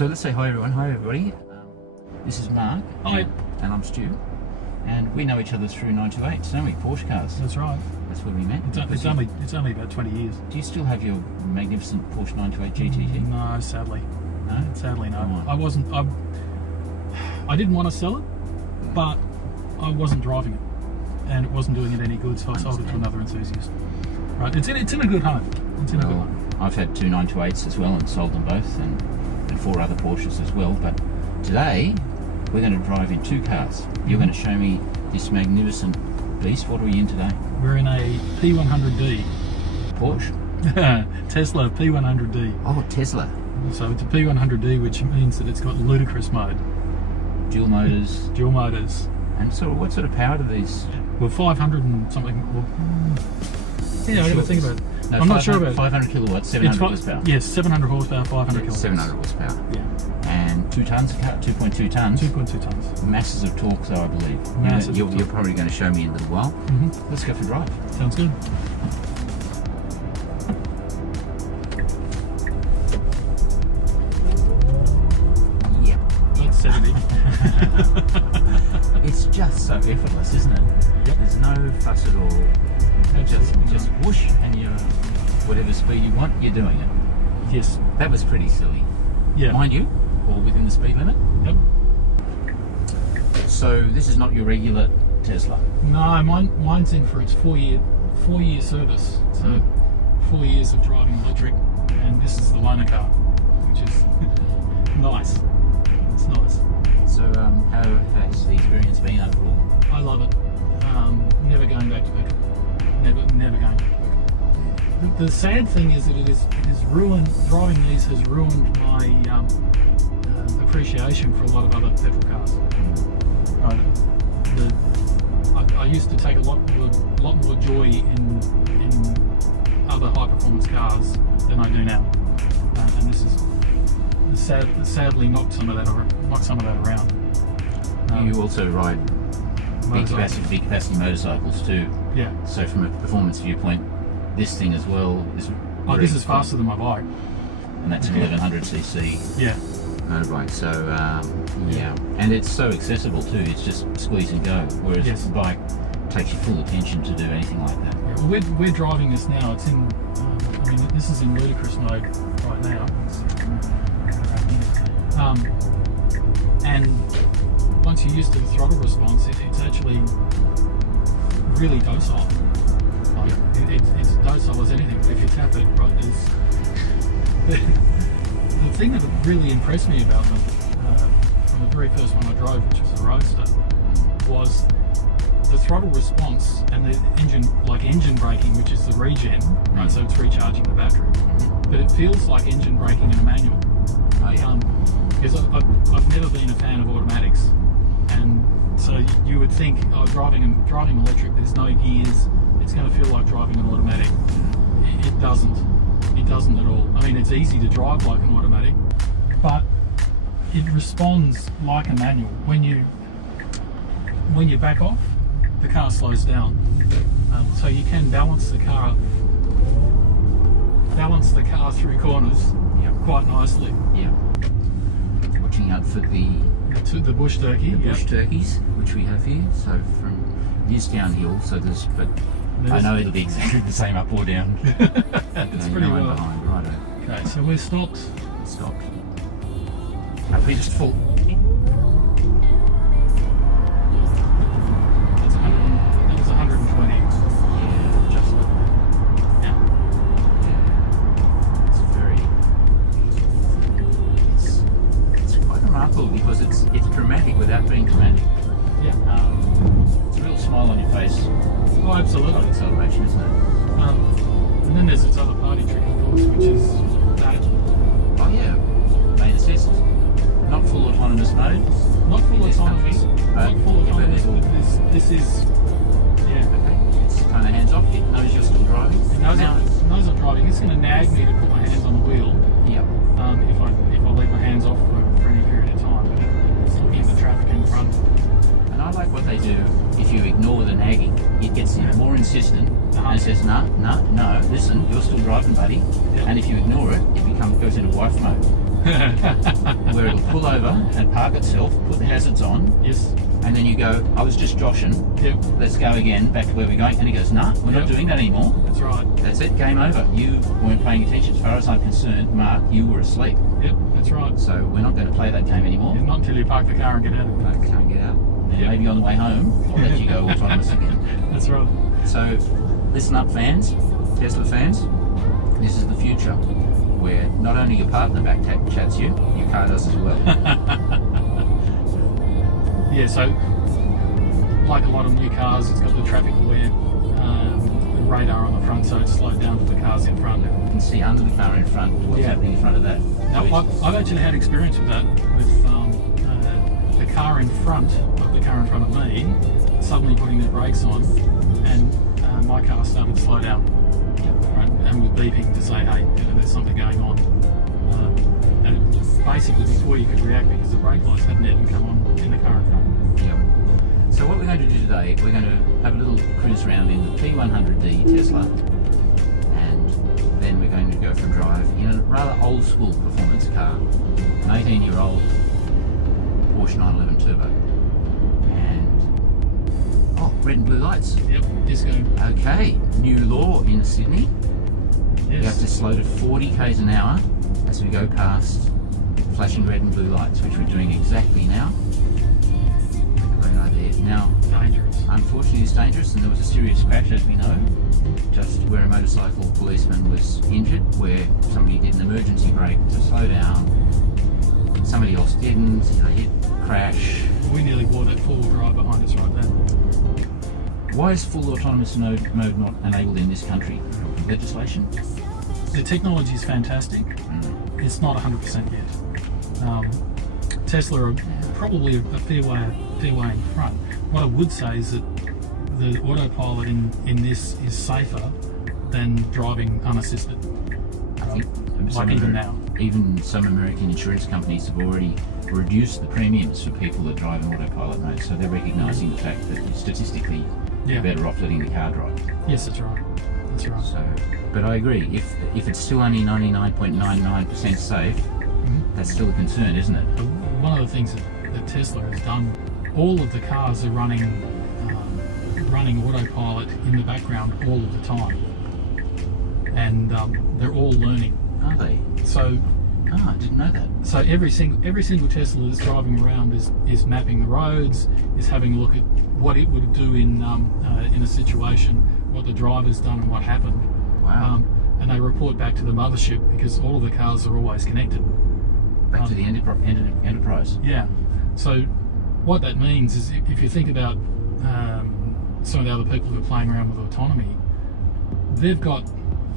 So let's say hi everyone. Hi everybody. This is Mark. Hi. And I'm Stu. And we know each other through 928s, don't we? Porsche cars. That's right. That's where we met. It's only about 20 years. Do you still have your magnificent Porsche 928 GTT? No, sadly. No? Sadly, no. Come on. I didn't want to sell it, but I wasn't driving it. And it wasn't doing it any good, so I sold it to another enthusiast. Right, it's in a good home. It's in a good home. I've had two 928s as well and sold them both, and 4 other Porsches as well. But today, we're going to drive in 2 cars. You're going to show me this magnificent beast. What are we in today? We're in a P100D. Porsche? Tesla P100D. Oh, Tesla. So it's a P100D, which means that it's got Ludicrous mode. Dual motors. Dual motors. And so what sort of power do these? Well, 500 and something. Well, yeah, I got to think about it. No, I'm not sure about it. 500 kilowatts, 700 horsepower. Yes, 700 horsepower, 500 kilowatts. 700 horsepower. Yeah. And 2 tons, 2.2 tons. 2.2 tons. Masses of torque, though, I believe. You're probably going to show me in a little while. Mm-hmm. Let's go for a drive. Sounds good. Yep. That's 70. It's just so effortless, isn't it? Yep. There's no fuss at all. Just whoosh, and you're whatever speed you want, you're doing it. Yes. That was pretty silly. Yeah. Mind you, all within the speed limit. Yep. So this is not your regular Tesla. No, mine's in for its 4-year service. So 4 years of driving electric, and this is the loaner car, which is nice. It's nice. So how has the experience been overall? I love it. Never going back to petrol. Never going back to petrol. The sad thing is that it is ruined. Driving these has ruined my appreciation for a lot of other petrol cars. I used to take a lot more joy in other high performance cars than I do now, and this is sadly knocked some of that around. You also ride big capacity motorcycles too. Yeah. So from a performance viewpoint, this thing as well is. This is faster than my bike. And that's an 1100cc. Yeah. Motorbike. So yeah, and it's so accessible too. It's just squeeze and go. Whereas the bike takes your full attention to do anything like that. Yeah, well, we're driving this now. It's in. I mean, this is in Ludicrous mode right now. And once you're used to the throttle response, it's actually really docile. Like, it's docile as anything. If you tap it, right, the thing that really impressed me about them from the very first one I drove, which was the Roadster, was the throttle response and the engine braking, which is the regen, right? So it's recharging the battery, but it feels like engine braking in a manual. Because I've never been a fan of automatics, and so you would think, oh, driving electric, there's no gears, it's going to feel like driving an automatic. It doesn't. It doesn't at all. I mean, it's easy to drive like an automatic, but it responds like a manual. When you back off, the car slows down, so you can balance the car through corners quite nicely. Yeah. Watching out for the bush turkey. The bush turkeys, which we have here. So from this downhill, so I know it'll be exactly the same up or down. It's pretty well. Behind, right. Okay, so we're stopped. Stopped. Are we just full? That was 120. Yeah, just. Yeah. It's quite remarkable because it's dramatic without being dramatic. Yeah. It's a real smile on your face. Oh, absolutely. On acceleration, isn't it? And then there's its other party trick, of course, which is that. Oh yeah, lane assist. Not full autonomous mode. Not full autonomous. Not full autonomous. But this is. Yeah. Okay. It's kind of hands off. It knows you're still driving. It knows I'm driving. It's going to nag me to put my hands on the wheel. Yep. If I leave my hands off for any period of time. But it's looking at the traffic in front. And I like what they do. If you ignore the nagging, it gets more insistent and says, no, listen, you're still driving, buddy. And if you ignore it, it goes into wife mode. where it'll pull over and park itself, put the hazards on, Yes. and then you go, I was just joshing, Yep. let's go again, back to where we're going. And he goes, nah, we're not doing that anymore. That's right. That's it, game over. You weren't paying attention. As far as I'm concerned, Mark, you were asleep. Yep. That's right. So we're not going to play that game anymore. Not until you park the car and get out of it. I can't get out. And Yep. maybe on the way home, I'll let you go autonomous again. That's right. So listen up, fans, Tesla fans. This is the future, where not only your partner back chats you, your car does as well. Yeah, so like a lot of new cars, it's got the traffic aware radar on the front, so it's slowed down for the cars in front. You can see under the car in front what's happening in front of that. Now, I've actually had experience with that, with the car in front of the car in front of me suddenly putting their brakes on, and my car started to slow down, right, and was beeping to say, hey, there's something going on. And it was basically before you could react, because the brake lights hadn't even come on in the car in front. Yep. So what we're going to do today, we're going to have a little cruise around in the P100D Tesla, and then we're going to go for a drive in a rather old school performance car, an 18-year-old Porsche 911 Turbo. And, oh, red and blue lights. Yep, disco. Okay, new law in Sydney. Yes. You have to slow to 40 k's an hour as we go past flashing red and blue lights, which we're doing exactly now. Right there. Now, Dangerous. unfortunately, it's dangerous, and there was a serious crash, as we know, just where a motorcycle policeman was injured, where somebody did an emergency brake to slow down. Somebody else didn't. They hit, crash. We nearly wore that four-wheel drive behind us right there. Why is full autonomous mode not enabled in this country? Legislation? The technology is fantastic. It's not 100% yet. Tesla are probably a fair way in front. What I would say is that the autopilot in this is safer than driving unassisted. I think Like even now. Even some American insurance companies have already reduced the premiums for people that drive in autopilot mode, so they're recognising the fact that statistically you're better off letting the car drive. Yes, that's right. That's right. So, but I agree. If it's still only 99.99% safe, that's still a concern, isn't it? But one of the things that Tesla has done, all of the cars are running autopilot in the background all of the time, and they're all learning. Are they? So, I didn't know that. so every single Tesla that's driving around is mapping the roads, is having a look at what it would do in a situation, what the driver's done and what happened. Wow. And they report back to the mothership, because all of the cars are always connected. Back to the enterprise. Yeah. So what that means is, if you think about some of the other people who are playing around with autonomy, they've got,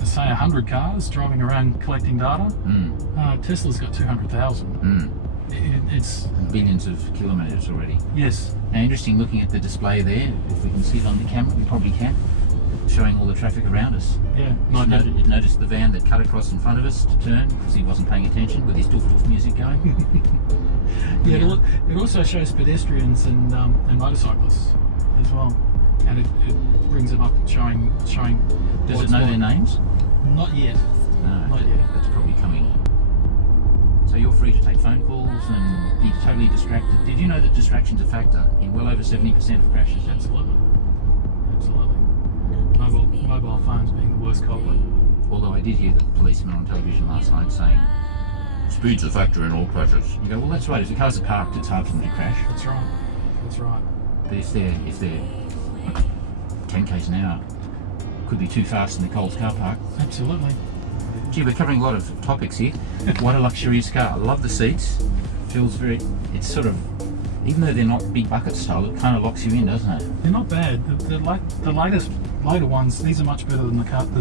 say, 100 cars driving around collecting data. Tesla's got 200,000. It's billions of kilometres already. Yes. Now, interesting looking at the display there. If we can see it on the camera, we probably can. Showing all the traffic around us. Yeah. It noticed the van that cut across in front of us to turn because he wasn't paying attention with his doof music going. Yeah. It also shows pedestrians and motorcyclists as well, and it brings them up showing. Does it know their names? Not yet. No, Not yet. That's probably coming. So you're free to take phone calls and be totally distracted. Did you know that distraction's a factor in well over 70% of crashes? Absolutely. Mobile phones being the worst culprit. Although I did hear the policeman on television last night saying, speed's a factor in all crashes. You go, well, that's right. If the cars are parked, it's hard for them to crash. That's right. That's right. But if they're 10 k's an hour, could be too fast in the Coles car park. Absolutely. Gee, we're covering a lot of topics here. What a luxurious car. I love the seats. Feels very, it's sort of, even though they're not big bucket style, it kind of locks you in, doesn't it? They're not bad. The later ones, these are much better than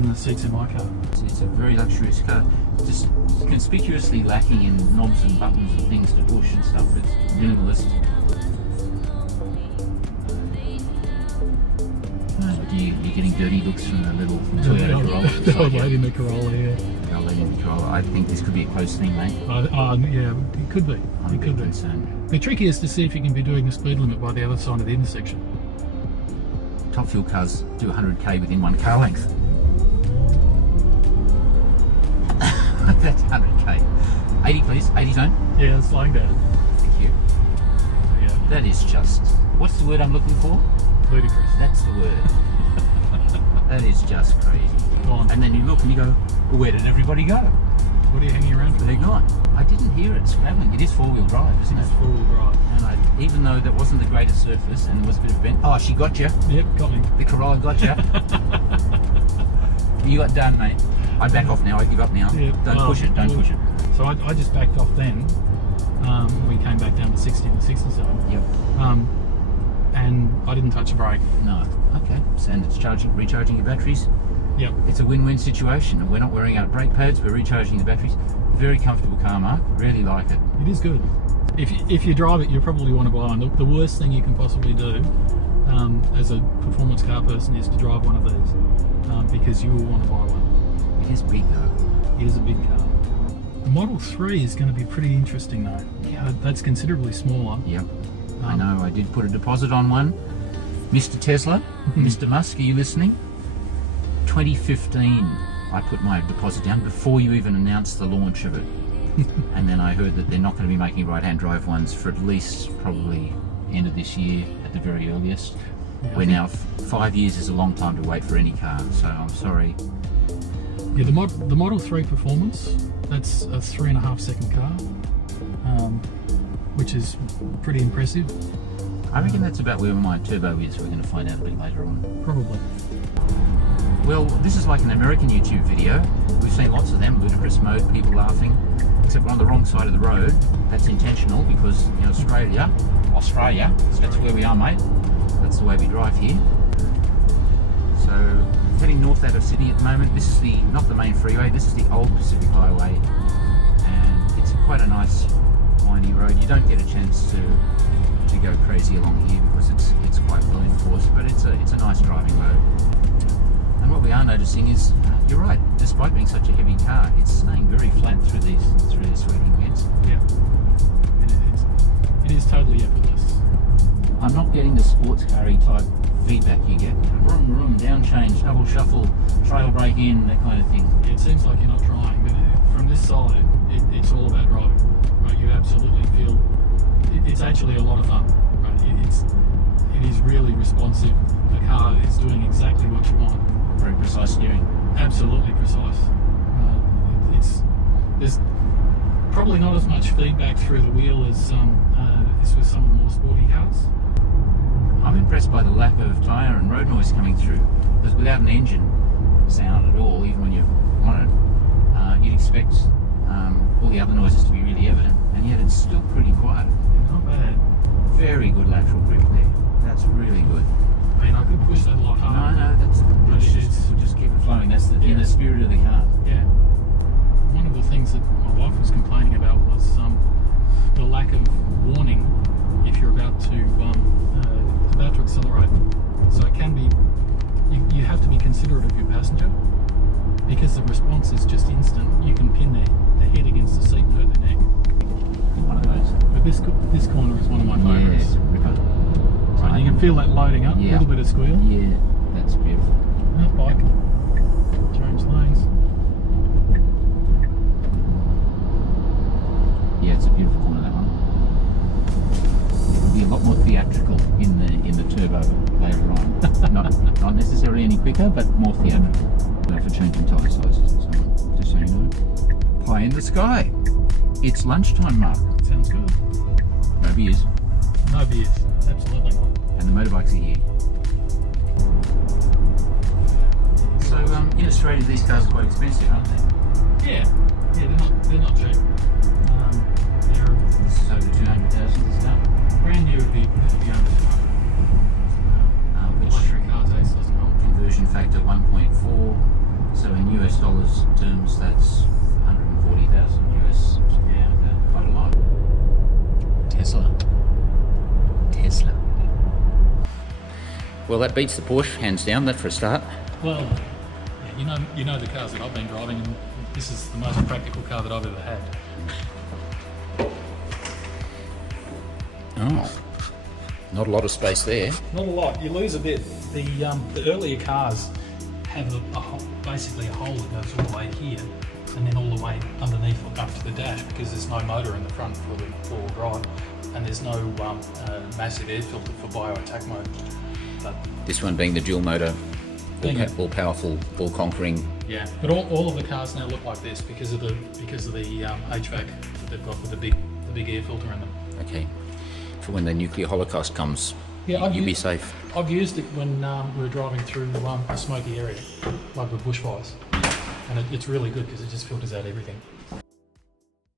the seats in my car. It's a very luxurious car. Just conspicuously lacking in knobs and buttons and things to push and stuff. It's minimalist. You're getting dirty looks from the little Toyota Corolla. The old lady in the Corolla, yeah. The old lady in the Corolla. I think this could be a close thing, mate. Yeah, it could be. I'm It could be. concerned. The trick is to see if you can be doing the speed limit by the other side of the intersection. Top fuel cars do 100k within one car length. That's 100k. 80 please, 80 zone. Yeah, it's slowing down. Thank you. So, yeah, That is just, what's the word I'm looking for? ludicrous. That's the word. That is just crazy. Go on. And then you look and you go, well, where did everybody go? What are you hanging around for? They're gone. I didn't hear it scrabbling. It is four-wheel drive, isn't it? It's four-wheel drive. And even though that wasn't the greatest surface and there was a bit of bend. Oh, she got you. Yep, got me. The Corolla got you. You got done, mate. I back off now. I give up now. Yep. Don't push it. Don't push it. So I just backed off then. We came back down to 60 in the 60 zone. Yep. And I didn't touch the brake. No. Okay. And it's recharging your batteries. Yep. It's a win-win situation. We're not wearing out brake pads. We're recharging the batteries. Very comfortable car, Mark. Really like it. It is good. If you drive it, you probably want to buy one. The worst thing you can possibly do as a performance car person is to drive one of these because you will want to buy one. It is big though. It is a big car. The Model 3 is going to be pretty interesting though. Yeah. That's considerably smaller. Yep. I know. I did put a deposit on one. Mr. Tesla, Mr. Musk, are you listening? 2015, I put my deposit down before you even announced the launch of it. And then I heard that they're not going to be making right-hand drive ones for at least probably end of this year at the very earliest. Yeah, We're now 5 years is a long time to wait for any car, so I'm sorry. Yeah, the Model 3 Performance, that's a 3.5 second car, which is pretty impressive. I reckon that's about where my turbo is. We're going to find out a bit later on. Probably. Well, this is like an American YouTube video. We've seen lots of them, ludicrous mode, people laughing, except we're on the wrong side of the road. That's intentional because in Australia, that's where we are, mate. That's the way we drive here. So, heading north out of Sydney at the moment. This is not the main freeway, this is the old Pacific Highway. And it's quite a nice, windy road. You don't get a chance to go crazy along here because it's quite well enforced, but it's a nice driving road. And what we are noticing is, you're right, despite being such a heavy car, it's staying very flat through these sweeping winds. Yeah. It is totally effortless. I'm not getting the sports car-y type feedback you get. Vroom, vroom, down change, double shuffle, trail brake in, that kind of thing. It seems like you're not trying, but from this side, it's all about driving. Right? You absolutely feel it's actually a lot of fun. Right? It is really responsive. The car is doing exactly what you want. Very precise steering. Absolutely precise. There's probably not as much feedback through the wheel as with some of the more sporty cars. I'm impressed by the lack of tyre and road noise coming through, because without an engine sound at all, even when you're on it, you'd expect all the other noises to be really evident, and yet it's still pretty quiet. Not bad. Very good lateral grip there. That's really good. I mean, I could push that a lot harder. No, that's just keep it flowing. That's in the spirit of the car. Yeah. One of the things that my wife was complaining about was the lack of warning if you're about to accelerate. So it can be, you have to be considerate of your passenger because the response is just instant. You can pin their head against the seat and hurt their neck. One of those. But this corner is one of my favourites. Yeah, right, you can feel that loading up, a little bit of squeal. Yeah, that's beautiful. That bike. Change lanes. Yeah, it's a beautiful corner, that one. It'll be a lot more theatrical in the turbo later on. not necessarily any quicker, but more theatrical. For changing tyre sizes and so on. Just so you know. Pie in the sky. It's lunchtime, Mark. Sounds good. No beers. No beers. Absolutely not. And the motorbikes are here. So in Australia, these cars are quite expensive, aren't they? Yeah, they're not cheap. This is over 200,000 this car. Brand new would be under 200. Which Luxury car taste doesn't help. conversion factor 1.4. So in US dollars terms, that's 140,000 US. Yeah, quite a lot. Tesla. Well, that beats the Porsche, hands down. That for a start. Well, yeah, you know the cars that I've been driving, and this is the most practical car that I've ever had. Oh, not a lot of space there. Not a lot. You lose a bit. The earlier cars have basically a hole that goes all the way here, and then all the way underneath up to the dash, because there's no motor in the front for the four-wheel drive, and there's no massive air filter for bio-attack mode. But This one being the dual motor, all powerful, all conquering. yeah, but all of the cars now look like this because of the HVAC that they've got with the big air filter in them. Okay, for when the nuclear holocaust comes, Yeah, you be safe. I've used it when we were driving through a smoky area, like with bushfires, and it's really good because it just filters out everything.